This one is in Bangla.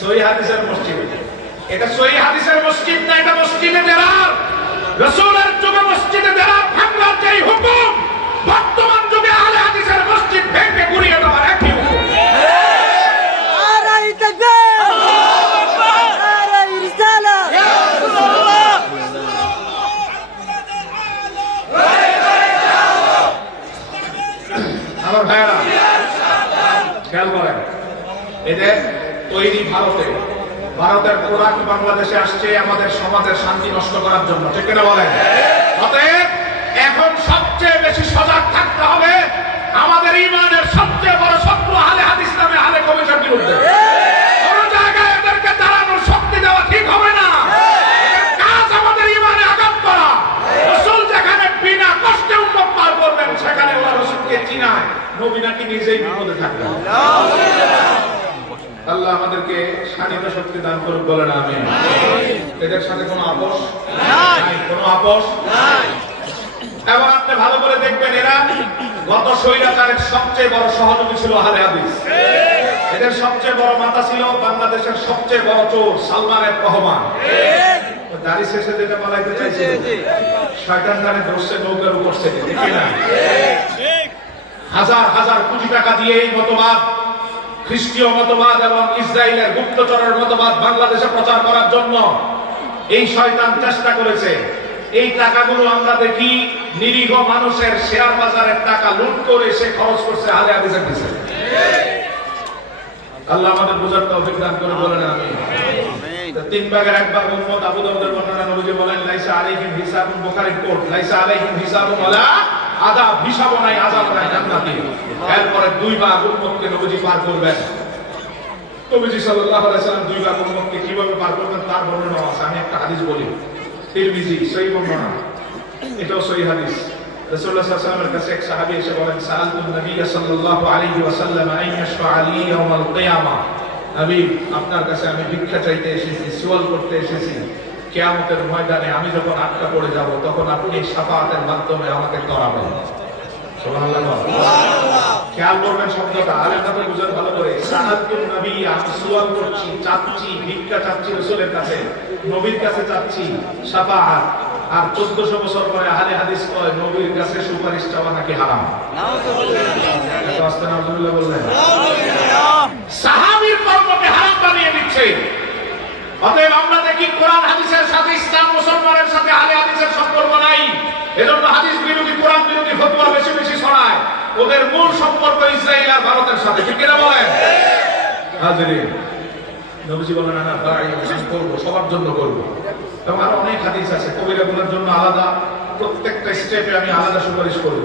সহিহ হাদিসের মসজিদ, এটা সহিহ হাদিসের মসজিদ না, এটা মসজিদে দেরার। রাসূলের যুগে মসজিদে দেরার ভাঙার যেই হুকুম, বর্তমান যুগে আহলে হাদিসের মসজিদ ভেঙে গুড়িয়ে দেওয়ার একই হুকুম। নারায়ে তাকবীর, নারায়ে রিসালাত, ইয়া রাসূলুল্লাহ। আমার ভাইরা খেয়াল করেন, এদের তৈরি ভারতের প্রোডাক্ট বাংলাদেশে আসছে আমাদের সমাজের শান্তি নষ্ট করার জন্য, ঠিক কিনা বলেন? অতএব এখন সবচেয়ে বেশি সজাগ থাকতে হবে আমাদের ঈমানের সবচেয়ে বড় শত্রু আহলে হাদিস নামে আহলে কমিশন বিরুদ্ধে। কোন জায়গায় এদেরকে দাঁড়ানোর শক্তি দেওয়া ঠিক হবে না। কাজ আমাদের ঈমানে আঘাত করা। রাসূল যেখানে বিনা কষ্টে উম্মত পার করবেন, সেখানে ওরা রাসূলকে চিনায়, নবী নাকি নিজেই বিপদে থাকবেন। আল্লাহ আমাদেরকে শানিত শক্তি দান করুক, বলেন আমিন। এদের সাথে কোনো আপোষ নাই, কোনো আপোষ নাই। এবার আপনি ভালো করে দেখবেন, এরা গত স্বৈরাচারের সবচেয়ে বড় সহযোগী ছিল আহলে হাদিস। এদের সবচেয়ে বড় মাথা ছিল বাংলাদেশের সবচেয়ে বড় চোর সালমান এফ রহমান। দাড়ি শেষে যেটা পালাইতে চাইছে, শয়তান গানে ধরছে নৌকার উপর থেকে, ঠিক না? হাজার হাজার কোটি টাকা দিয়ে এই মতবাদ, খ্রিস্টীয় মতবাদ এবং ইসরায়েলের গুপ্তচরের মতবাদ বাংলাদেশে প্রচার করার জন্য এই শয়তান চেষ্টা করেছে। এই টাকাগুলো আমরা দেখি নিরীহ মানুষের শেয়ার বাজারের টাকা লুট করে সে খরচ করছে আহলে হাদিসের পিছনে। আল্লাহ আমাদের বোঝার তৌফিক দান করে, বলেন আমিন। তিন ভাগের এক ভাগ উম্মত, আবু দাউদের বর্ণনা, নবীজি বলেন লাইসা আলাইহিম হিসাবুন, বুখারীর কোট, লাইসা আলাইহিম হিসাবুন ওয়ালা আযাব, হিসাব নাই, আযাব নাই, জান্নাতি। এরপরে দুই ভাগ উম্মতকে নবীজি পার করবেন। নবীজি সাল্লাল্লাহু আলাইহি ওয়াসাল্লাম দুই ভাগ উম্মতকে কিভাবে পার করবেন তার বর্ণনা আছে। আমি একটা হাদিস বলি, তিরমিজি সহিহ বর্ণনা, এটাও সহিহ হাদিস। রাসূলুল্লাহ সাল্লাল্লাহু আলাইহি ওয়াসাল্লামের কাছে এক সাহাবী এসে বলেন, সাআলতুন নবী সাল্লাল্লাহু আলাইহি ওয়াসাল্লাম আন ইয়াশফা লি ইয়াউমাল কিয়ামা, নবী আপনার কাছে আমি ভিক্ষা চাইতে এসেছি, সওয়াল করতে এসেছি। কিয়ামতের ময়দানে আমি যখন আটকা পড়ে যাব, তখন আপনি শাফাআতের মাধ্যমে আমাকে করাবেন। সুবহানাল্লাহ, সুবহানাল্লাহ। খেয়াল করবেন শব্দটা, আলেমরা বুঝেন ভালো করে। সাআলতুন নবী, আমি সওয়াল করছি, চাচ্ছি, ভিক্ষা চাচ্ছি রাসূলের কাছে, নবীর কাছে চাচ্ছি শাফাআত। আর 1400 বছর পরে আহলে হাদিস কয় নবীর কাছে সুপারিশ চাওয়া নাকি হারাম। নাউযুবিল্লাহ, এত আস্তে নাউযুবিল্লাহ বললেন। সাহাবীর কর্মকে হারাম বানিয়ে দিচ্ছে। অতএব আমরা দেখি কোরআন হাদিসের সাথে ইসলাম মুসলমানের সাথে আহলে হাদিসের সম্পর্ক নাই। এজন্য হাদিস বিরোধী, কোরআন বিরোধী ফতোয়া বেশি বেশি ছড়ায়। ওদের মূল সম্পর্ক ইসরায়েল আর ভারতের সাথে, ঠিক কিনা বলেন? হাজিরিন, নবীজি বলেন না ভাই আমি করব, সবার জন্য করব। এবং আরো অনেক হাদিস আছে, কবিরা গুলোর জন্য আলাদা, প্রত্যেকটা স্টেপে আমি আলাদা সুপারিশ করব।